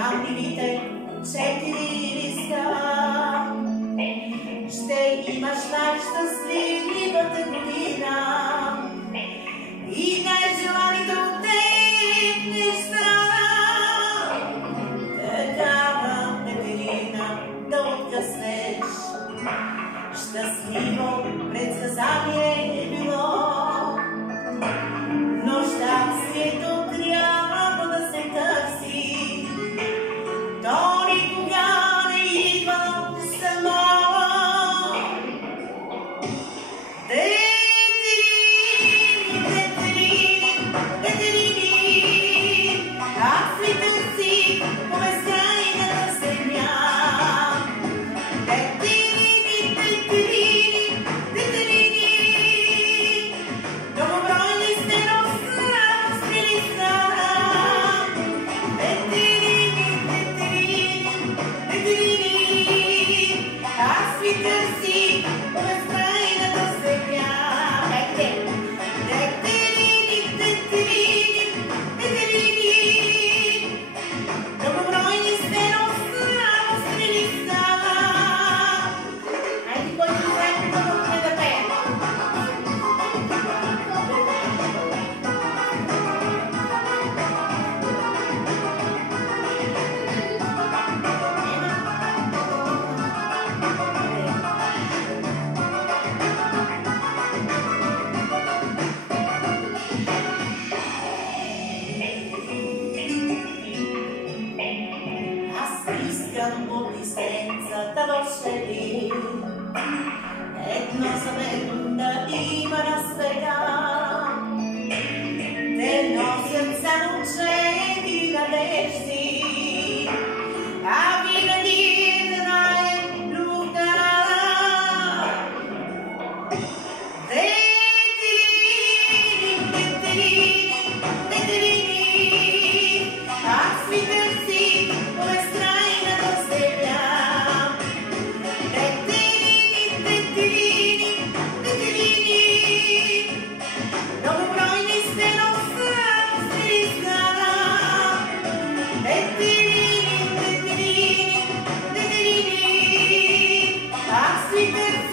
Мамливите 4 листа. Ще имаш най-щастливата година и най-желаните от теб неща. Такава Петерина да откъснеш, щастливо предсказание е било. Но щастието трябва да се търси, то никога не идва само. Аз ви търси по безкрайната земя. Многобройни сте, но само сте листа. Аз ви търси по безкрайната земя. Многобройни сте, но само сте листа. Хайде, който знае какво да пее. Искам от листенцата вълшеби, едно за мен да има на света. Те носят само чети надежди, а винаги една е любовта. Аз ви търси по безкрайната земя. Многобройни сте, но само сте листа. Аз ви търси